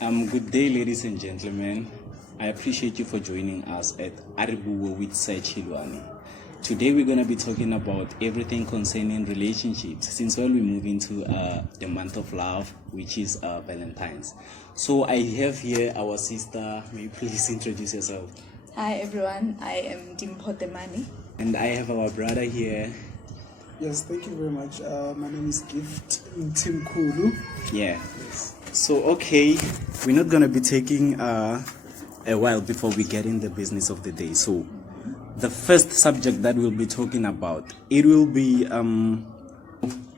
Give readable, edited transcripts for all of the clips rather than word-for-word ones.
Good day, ladies and gentlemen. I appreciate you for joining us at Aribuwo with Chilwani. Today we're going to be talking about everything concerning relationships, since we move into the month of love, which is Valentine's. So I have here our sister. May you please introduce yourself? Hi everyone, I am Dimpo Temani. And I have our brother here. Yes, thank you very much. My name is Gift Ntimkulu. Yeah. So, okay, we're not going to be taking a while before we get in the business of the day. So, the first subject that we'll be talking about, it will be,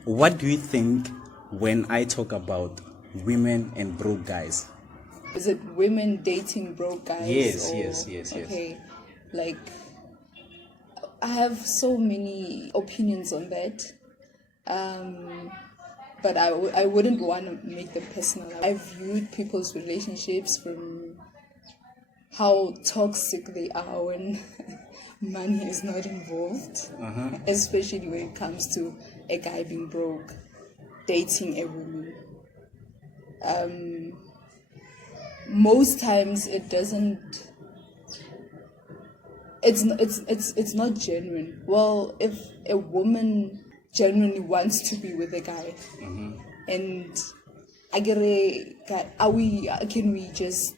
what do you think when I talk about women and broke guys? Is it women dating broke guys? Yes. Okay, like, I have so many opinions on that. But I wouldn't want to make them personal. I viewed people's relationships from how toxic they are when money is not involved, especially when it comes to a guy being broke, dating a woman. Most times it doesn't. It's not genuine. Well, if a woman genuinely wants to be with a guy, and can we just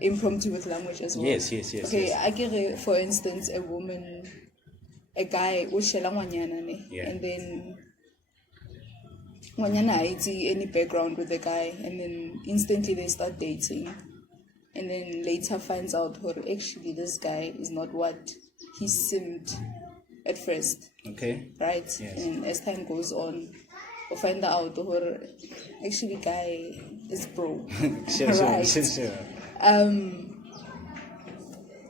impromptu with language as well? Yes. Okay, for instance, a guy ushela ngwanyana ne, and then ngwanyana hates any background with the guy, and then instantly they start dating. And then later finds out actually this guy is not what he seemed at first. Okay. Right? Yes. And as time goes on, we find out actually guy is broke. Sure.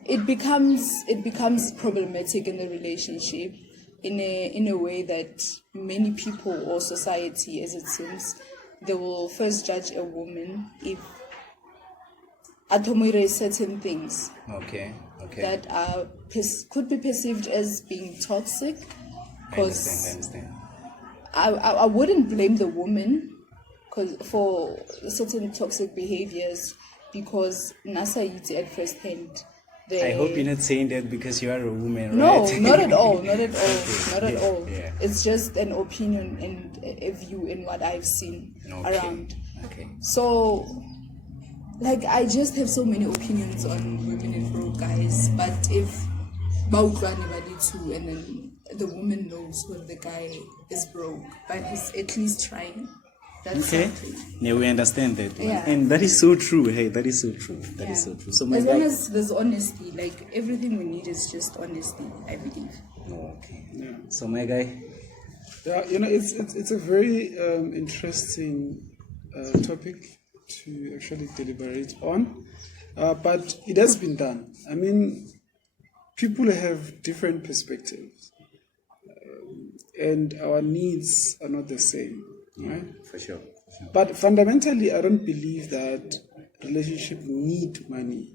It becomes problematic in the relationship in a way that many people or society, as it seems, they will first judge a woman if atomire certain things that are could be perceived as being toxic. Because I understand. I wouldn't blame the woman for certain toxic behaviors, because nasa yiti at first hand. I hope you're not saying that because you are a woman, no, right? not at all. Not Okay. at all. Yeah. It's just an opinion and a view in what I've seen around. Okay. So, like, I just have so many opinions on women and broke guys, but if anybody too, and then the woman knows when the guy is broke, but he's at least trying. That's something. Yeah, we understand that one. Yeah. And that is so true. Hey, that is so true. That is so true. So as long as there's honesty, like, everything we need is just honesty, I believe. Okay. Yeah. So my guy. Yeah, it's a very interesting topic to actually deliberate on, but it has been done. I mean, people have different perspectives, and our needs are not the same, right? For sure. But fundamentally, I don't believe that relationships need money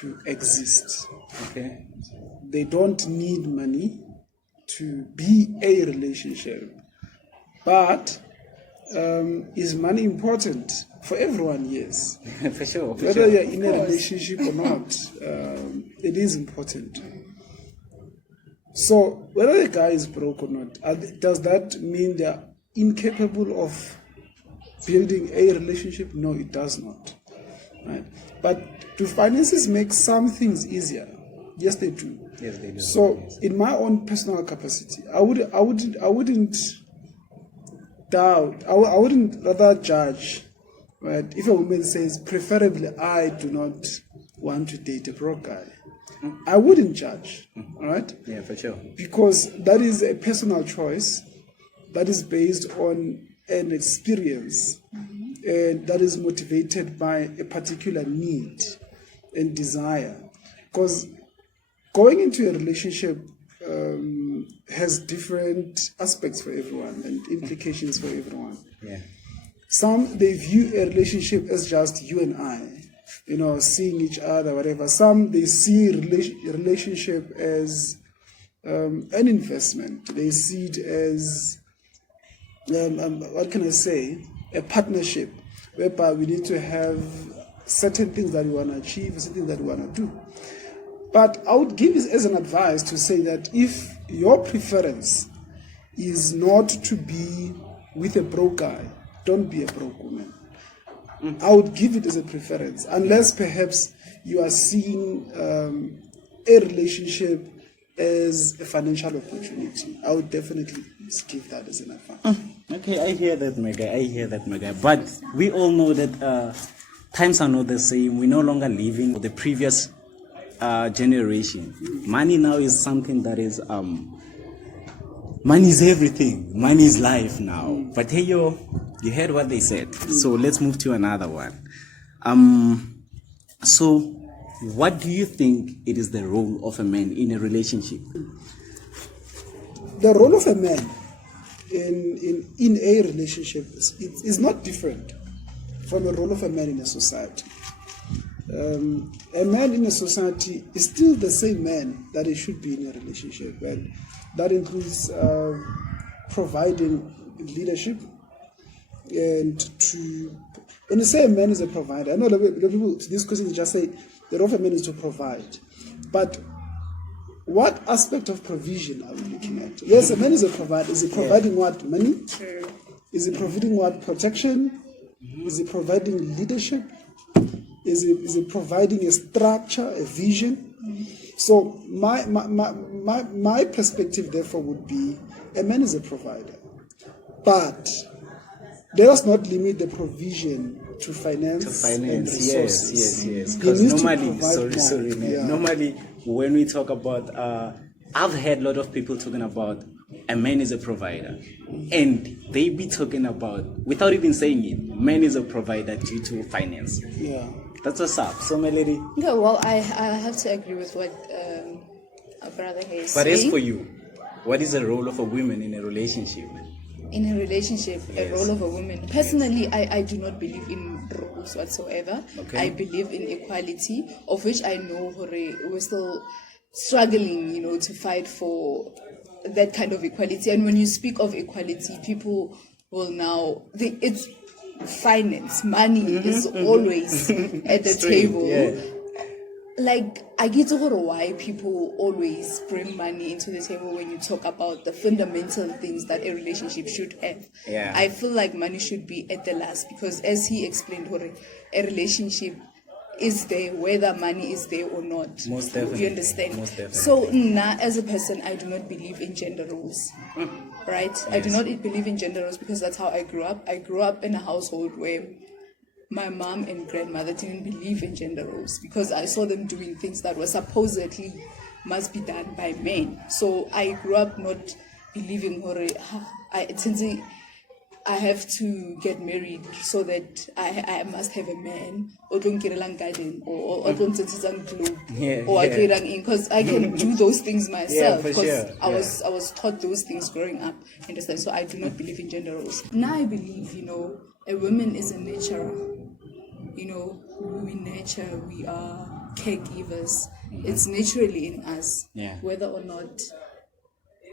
to exist. Okay. They don't need money to be a relationship. But is money important? For everyone, yes. For sure. Whether you're in a relationship or not, it is important. So whether the guy is broke or not, does that mean they're incapable of building a relationship? No, it does not. Right? But do finances make some things easier? Yes, they do. Yes, they do. So, in my own personal capacity, I wouldn't doubt. I wouldn't rather judge. Right? If a woman says, preferably, I do not want to date a broke guy, I wouldn't judge. All right? Yeah, for sure. Because that is a personal choice that is based on an experience, and that is motivated by a particular need and desire. Because going into a relationship has different aspects for everyone and implications for everyone. Yeah. Some, they view a relationship as just you and I, seeing each other, whatever. Some, they see relationship as an investment. They see it as, what can I say, a partnership. whereby we need to have certain things that we want to achieve, certain things that we want to do. But I would give it as an advice to say that if your preference is not to be with a broke guy, don't be a broke woman. I would give it as a preference, unless perhaps you are seeing a relationship as a financial opportunity. I would definitely give that as an advice. Okay, I hear that, Mega. But we all know that times are not the same. We're no longer living the previous generation. Money now is something that is money is everything. Money is life now. But hey, you heard what they said. So let's move to another one. So what do you think it is the role of a man in a relationship? The role of a man in a relationship is not different from the role of a man in a society. A man in a society is still the same man that he should be in a relationship, and that includes providing leadership. And when you say a man is a provider, I know a lot of people to this question just say the role of a man is to provide, but what aspect of provision are we looking at? Yes, a man is a provider. Is he providing what? Money? True. Is he providing what? Protection? Is he providing leadership? Is it providing a structure, a vision? So my perspective, therefore, would be a man is a provider. But let us not limit the provision to finance and resources. Yes. Because normally, when we talk about, I've heard a lot of people talking about a man is a provider, and they be talking about, without even saying it, man is a provider due to finance. Yeah. That's what's up. So, my lady. Yeah, well, I have to agree with what our brother here is But saying. as for you, what is the role of a woman in a relationship? In a relationship, a role of a woman. Personally, I do not believe in roles whatsoever. Okay. I believe in equality, of which I know we're still struggling, to fight for that kind of equality. And when you speak of equality, people will now it's finance, money is always at the table. Yeah. Like, I get over why people always bring money into the table when you talk about the fundamental things that a relationship should have. Yeah. I feel like money should be at the last, because as he explained, a relationship is there whether money is there or not. Most definitely. You understand? Most definitely. So now, as a person, I do not believe in gender roles. Right? Yes. I do not believe in gender roles because that's how I grew up. I grew up in a household where my mom and grandmother didn't believe in gender roles because I saw them doing things that were supposedly must be done by men. So I grew up not believing I have to get married so that I must have a man or because I can do those things myself because I was taught those things growing up. Understand? So I do not believe in gender roles. Now I believe, a woman is a nurturer. We nurture, we are caregivers. It's naturally in us. Yeah. Whether or not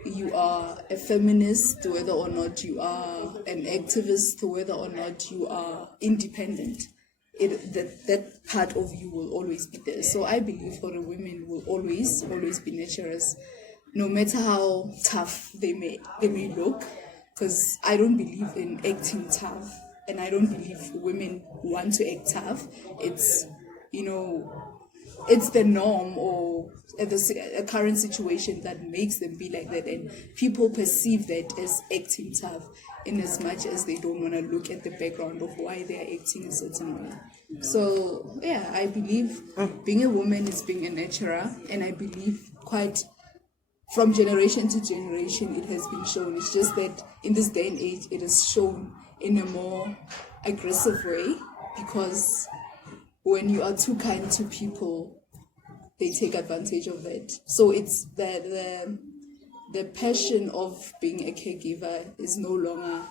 you are a feminist, whether or not you are an activist, whether or not you are independent, that part of you will always be there. So I believe for the women will always be nurturers, no matter how tough they may look, because I don't believe in acting tough. And I don't believe women want to act tough. It's, it's the norm or a current situation that makes them be like that. And people perceive that as acting tough in as much as they don't want to look at the background of why they are acting a certain way. So, yeah, I believe being a woman is being a nurturer. And I believe quite from generation to generation it has been shown. It's just that in this day and age it is shown in a more aggressive way, because when you are too kind to people, they take advantage of that. So it's the passion of being a caregiver is no longer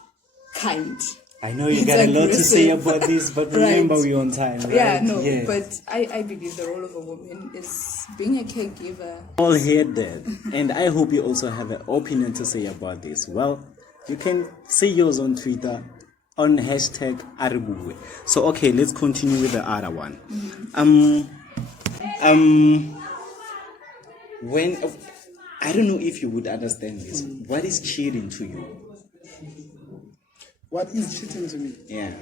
kind. I know you got a lot to say about this, but remember Right. we're on time, right? Yeah, no, but I believe the role of a woman is being a caregiver. All heard that, and I hope you also have an opinion to say about this. Well, you can say yours on Twitter, on hashtag Aribuwe. So okay, let's continue with the other one. When I don't know if you would understand this. What is cheating to you? What is cheating to me? Yeah.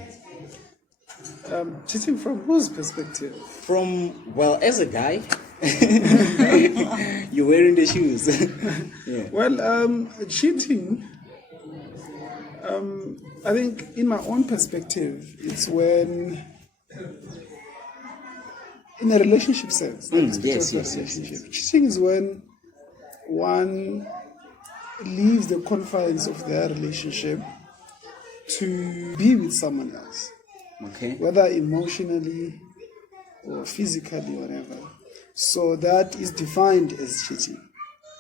Cheating from whose perspective? From, well, as a guy, you're wearing the shoes. Yeah. Well, cheating, I think in my own perspective, it's when, in a relationship sense, Yes. cheating is when one leaves the confines of their relationship to be with someone else, Okay. whether emotionally or physically, whatever. So that is defined as cheating.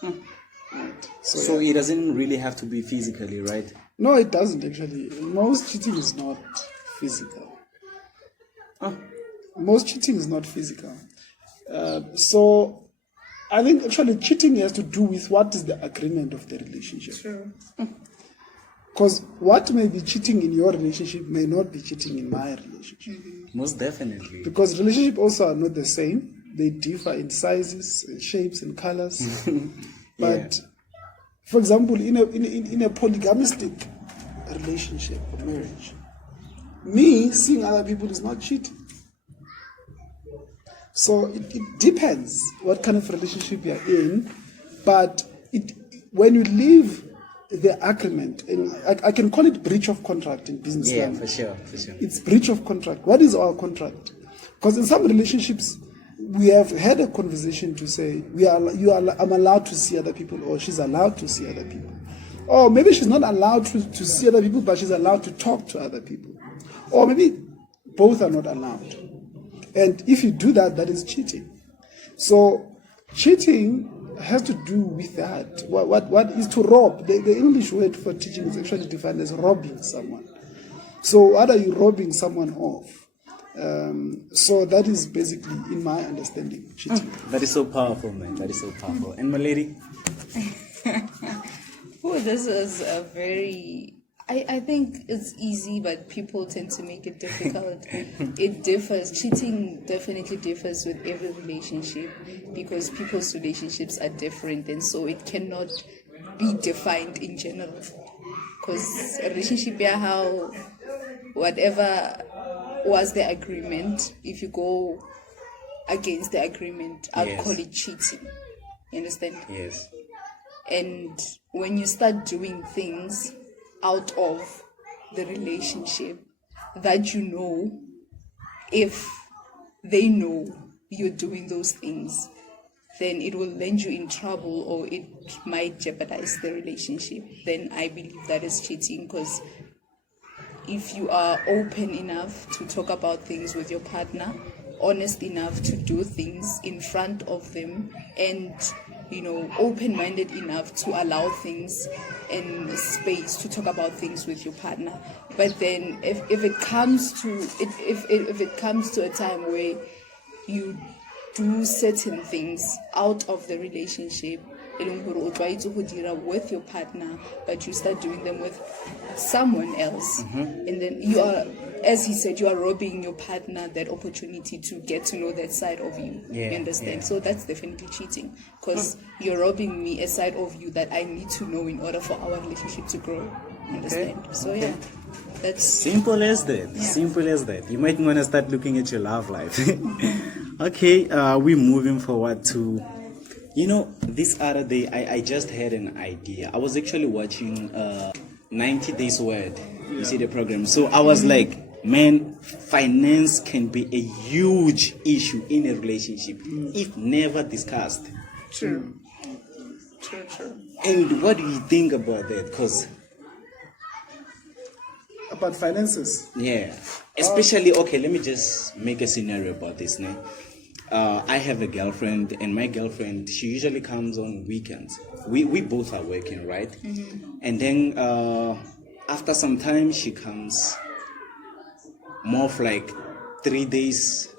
Right. So Yeah. it doesn't really have to be physically, right? No, it doesn't actually. Most cheating is not physical. Most cheating is not physical. So I think actually cheating has to do with what is the agreement of the relationship. True. Because what may be cheating in your relationship may not be cheating in my relationship. Most definitely. Because relationships also are not the same. They differ in sizes, shapes, and colors. But, for example, in a polygamistic relationship or marriage, me seeing other people is not cheating. So it depends what kind of relationship you're in. But when you leave the agreement, and I can call it breach of contract in business Yeah, language. for sure. It's breach of contract. What is our contract? Because in some relationships, we have had a conversation to say I'm allowed to see other people, or she's allowed to see other people, or maybe she's not allowed to see other people, but she's allowed to talk to other people, or maybe both are not allowed. And if you do that, that is cheating. So cheating has to do with that. What is to rob? The English word for cheating is actually defined as robbing someone. So what are you robbing someone of? So that is basically, in my understanding, cheating. That is so powerful, man. That is so powerful. And my lady? Oh, this is a very... I think it's easy, but people tend to make it difficult. It differs. Cheating definitely differs with every relationship because people's relationships are different, and so it cannot be defined in general. Because a relationship, yeah, how whatever was the agreement, if you go against the agreement, I'd Yes. call it cheating. You understand? Yes. And when you start doing things out of the relationship that you know, if they know you're doing those things, then it will land you in trouble or it might jeopardize the relationship. Then I believe that is cheating, because if you are open enough to talk about things with your partner, honest enough to do things in front of them, and open-minded enough to allow things and space to talk about things with your partner. But then if it comes to a time where you do certain things out of the relationship with your partner, but you start doing them with someone else, and then you are, as he said, you are robbing your partner that opportunity to get to know that side of you. Yeah, You understand? yeah. So that's definitely cheating, because you're robbing me a side of you that I need to know in order for our relationship to grow. You understand? So yeah, that's Simple as that. Simple as that. You might want to start looking at your love life. Okay, we're moving forward to, this other day I just had an idea. I was actually watching 90 Days Word. You see the program. So I was like, man, finance can be a huge issue in a relationship if never discussed. true. And what do you think about that? Because About finances. yeah, especially, okay, let me just make a scenario about this now. I have a girlfriend, and my girlfriend, she usually comes on weekends. We both are working, right? And then after some time, she comes more of like 3 days,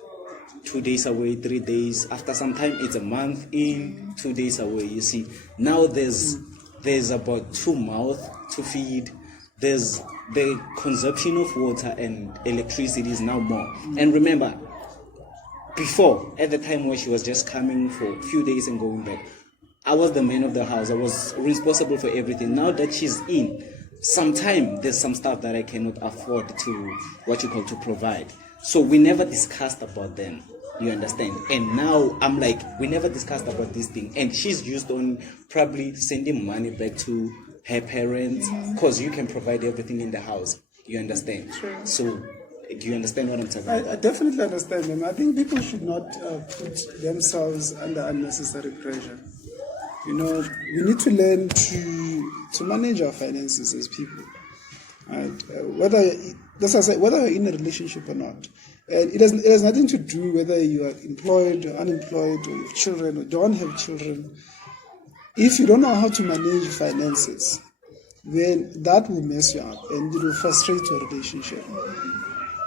2 days away, 3 days. After some time, it's a month in, 2 days away. You see, now there's about 2 mouths to feed. There's the consumption of water and electricity is now more. And remember, before, at the time where she was just coming for a few days and going back, I was the man of the house. I was responsible for everything. Now that she's in, sometimes there's some stuff that I cannot afford to provide. So we never discussed about them. You understand? And now I'm like, we never discussed about this thing. And she's used on probably sending money back to her parents because you can provide everything in the house. You understand? Sure. So do you understand what I'm talking about? I definitely understand them. I think people should not put themselves under unnecessary pressure. You know, we need to learn to manage our finances as people. Right? Whether you're in a relationship or not. And it has nothing to do whether you are employed or unemployed or you have children or don't have children. If you don't know how to manage finances, then that will mess you up and it will frustrate your relationship.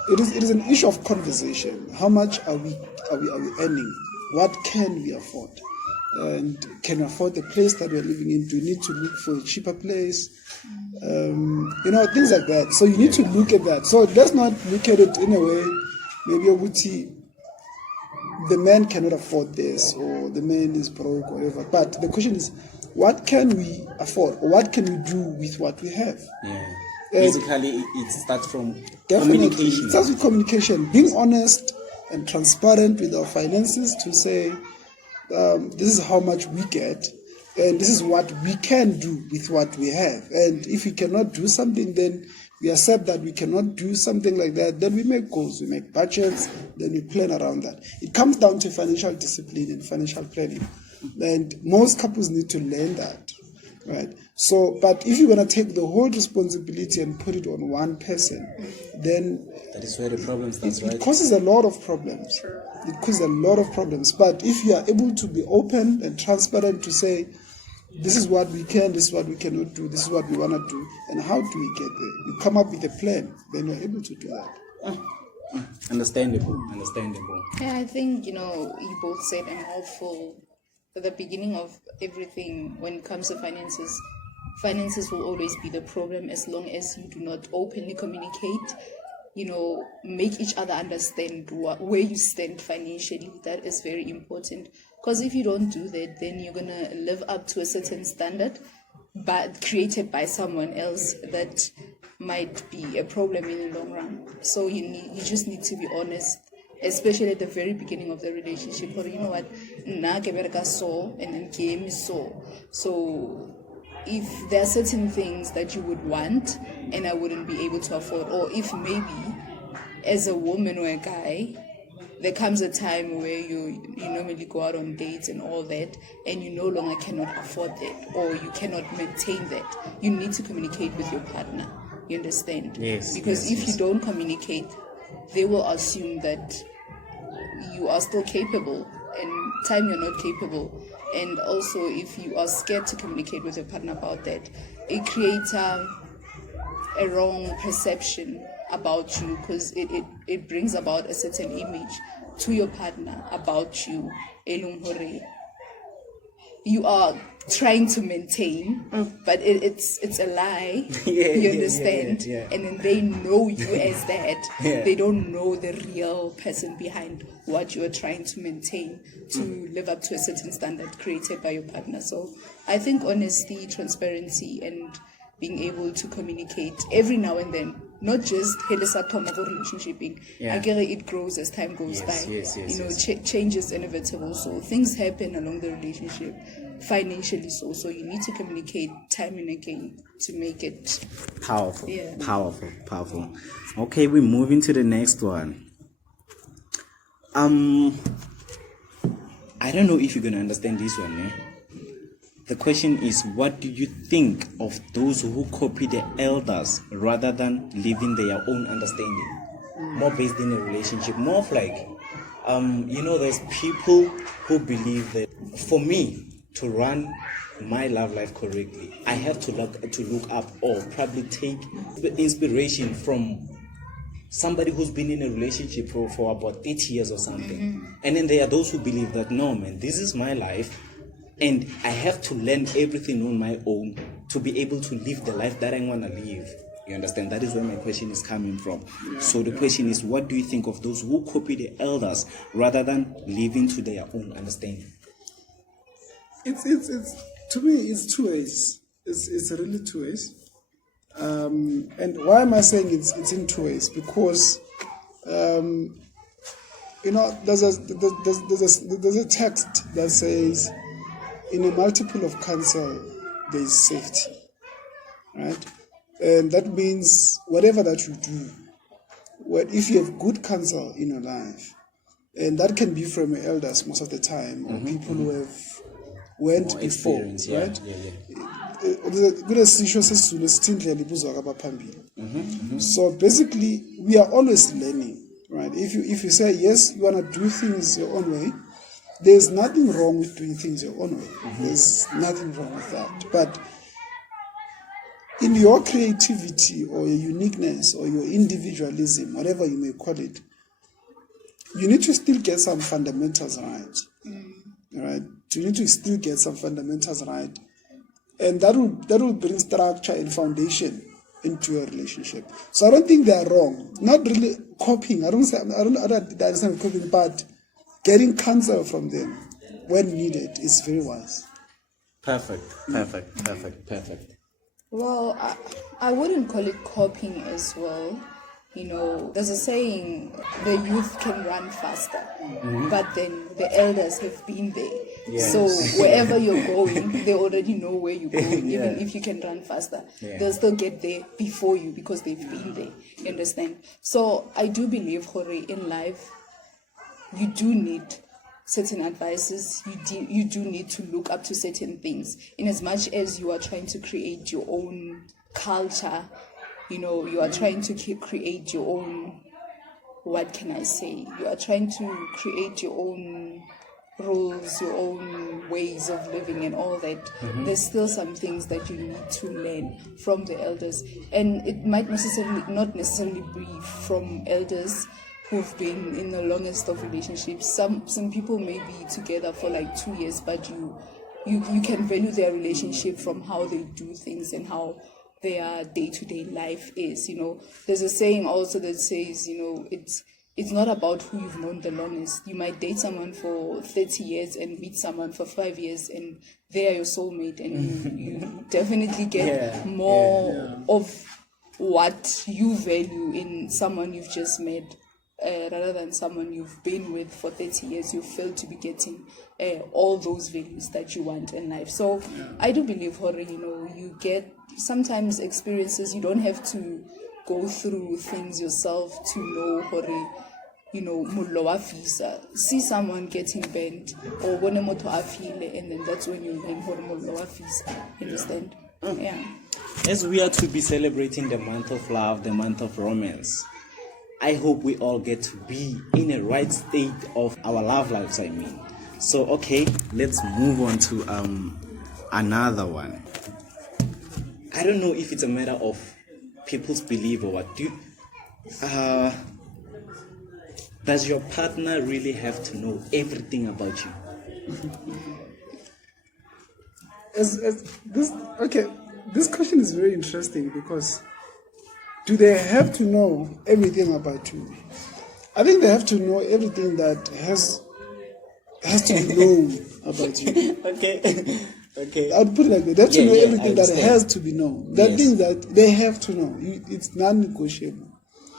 It is an issue of conversation. How much are we earning? What can we afford? And can we afford the place that we're living in? Do we need to look for a cheaper place? Things like that. So you need to look at that. So let's not look at it in a way, maybe the man cannot afford this or the man is broke or whatever. But the question is, what can we afford or what can we do with what we have? Yeah. Basically, it starts from Definitely. communication. It starts with communication, being honest and transparent with our finances to say, this is how much we get, and this is what we can do with what we have. And if we cannot do something, then we accept that we cannot do something like that. Then we make goals, we make budgets, then we plan around that. It comes down to financial discipline and financial planning. And most couples need to learn that, right? So, but if you're going to take the whole responsibility and put it on one person, then that is where the problem starts, right? It causes a lot of problems. Sure. It causes a lot of problems. But if you are able to be open and transparent to say, this is what we can, this is what we cannot do, this is what we want to do, and how do we get there? You come up with a plan, then you're able to do that. Understandable. Yeah, I think, you both said I'm all for the beginning of everything when it comes to finances. Finances will always be the problem as long as you do not openly communicate, make each other understand where you stand financially. That is very important. Because if you don't do that, then you're going to live up to a certain standard, but created by someone else that might be a problem in the long run. So you just need to be honest, especially at the very beginning of the relationship. Or you know what, so and then game is so if there are certain things that you would want and I wouldn't be able to afford, or if maybe as a woman or a guy, there comes a time where you normally go out on dates and all that, and you no longer cannot afford that, or you cannot maintain that. You need to communicate with your partner. You understand? Yes. Because if you don't communicate, they will assume that you are still capable, and time you're not capable. And also, if you are scared to communicate with your partner about that, it creates a wrong perception about you, because it brings about a certain image to your partner about you. You are trying to maintain, but it's a lie. You understand? Yeah. And then they know you as that. Yeah. They don't know the real person behind what you are trying to maintain to live up to a certain standard created by your partner. So I think honesty, transparency, and being able to communicate every now and then, not just relationshiping. Yeah. I get it grows as time goes by. Yes. Change is inevitable. So things happen along the relationship, financially so. So you need to communicate time and again to make it Powerful. Yeah. Powerful. Okay, we move into the next one. I don't know if you're gonna understand this one, eh? The question is, what do you think of those who copy the elders rather than living their own understanding? More based in a relationship, more of like, there's people who believe that for me to run my love life correctly, I have to look up or probably take inspiration from somebody who's been in a relationship for about 30 years or something. And then there are those who believe that, no, man, this is my life, and I have to learn everything on my own to be able to live the life that I want to live. You understand? That is where my question is coming from. So the question is, what do you think of those who copy the elders rather than living to their own understanding? It's to me, it's two ways. It's really two ways. And why am I saying it's in two ways? Because there's a text that says, in a multiple of counsel there is safety, right? And that means whatever that you do, if you have good counsel in your life, and that can be from your elders most of the time, or people who have went More before, experience, right? So basically, we are always learning, right? If you say yes, you want to do things your own way, there's nothing wrong with doing things your own way. There's nothing wrong with that. But in your creativity or your uniqueness or your individualism, whatever you may call it, you need to still get some fundamentals right. Right? You need to still get some fundamentals right. And that will bring structure and foundation into your relationship. So I don't think they are wrong. Not really copying. I don't understand copying, but getting counsel from them when needed is very wise. Perfect. Well, I wouldn't call it copying as well. There's a saying, the youth can run faster, but then the elders have been there. Yes. So wherever you're going, they already know where you're going. Even if you can run faster, they'll still get there before you because they've been there. You understand? So I do believe, Jorge, in life, you do need certain advices. You do need to look up to certain things. In as much as you are trying to create your own culture, you are trying to create your own, what can I say? You are trying to create your own rules, your own ways of living and all that. There's still some things that you need to learn from the elders. And it might not necessarily be from elders who've been in the longest of relationships. Some people may be together for like 2 years, but you can value their relationship from how they do things and how their day-to-day life is. There's a saying also that says, it's not about who you've known the longest. You might date someone for 30 years and meet someone for 5 years, and they are your soulmate, and you definitely get more of what you value in someone you've just met rather than someone you've been with for 30 years. You fail to be getting all those values that you want in life. So I do believe, Jorge, you get sometimes experiences. You don't have to go through things yourself to know, Jorge, mullo wa fisa. See someone getting bent or bone motho a file, and then that's when you learn Jorge mullo wa fisa. Understand? Yeah. As we are to be celebrating the month of love, the month of romance, I hope we all get to be in a right state of our love lives, I mean. So, okay, let's move on to another one. I don't know if it's a matter of people's belief or what. Does your partner really have to know everything about you? This question is very interesting because do they have to know everything about you? I think they have to know everything that has to be known about you. Okay. I'd put it like that. They have to know everything that has to be known. That thing that they have to know. It's non-negotiable.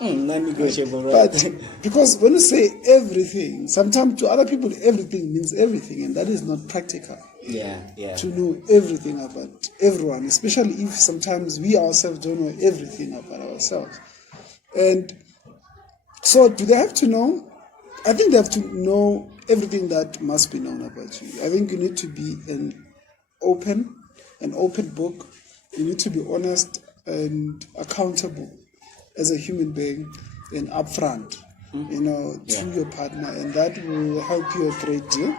Non-negotiable, right? But because when you say everything, sometimes to other people everything means everything, and that is not practical. Yeah. To know everything about everyone, especially if sometimes we ourselves don't know everything about ourselves. And so do they have to know? I think they have to know everything that must be known about you. I think you need to be an open book. You need to be honest and accountable as a human being and upfront, to your partner, and that will help you a great deal.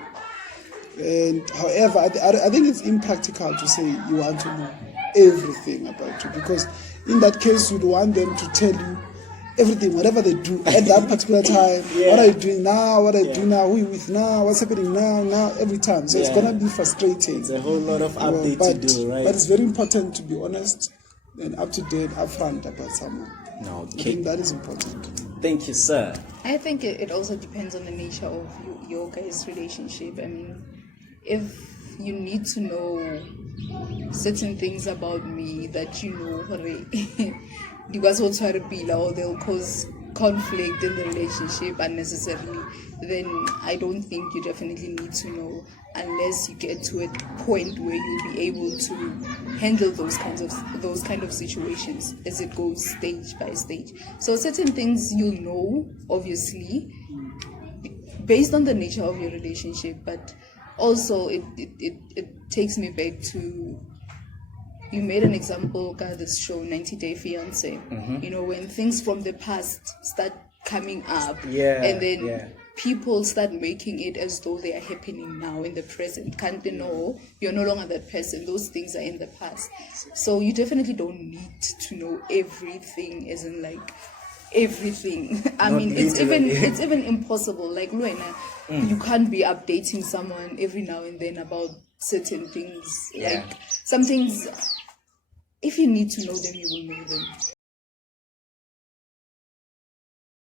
And however, I think it's impractical to say you want to know everything about you, because in that case you'd want them to tell you everything, whatever they do at that particular time. What are you doing now? What are you doing now? Who are you with now? What's happening now? Every time. So it's gonna be frustrating. It's a whole lot of updates to do, right? But it's very important to be honest and up to date, upfront about someone. No, I think that is important. Thank you, sir. I think it also depends on the nature of your guys' relationship. I mean, if you need to know certain things about me that you know, you guys will try to be or they'll cause conflict in the relationship unnecessarily, then I don't think you definitely need to know unless you get to a point where you'll be able to handle those kind of situations as it goes stage by stage. So certain things you'll know, obviously, based on the nature of your relationship, but also it takes me back to, you made an example, this show 90 Day Fiance. You know, when things from the past start coming up, and then people start making it as though they are happening now in the present. Can't they know you're no longer that person? Those things are in the past. So you definitely don't need to know everything, as in like everything. I mean, it's even impossible. Like Luena, you can't be updating someone every now and then about certain things. Like some things, if you need to know them, you will know them.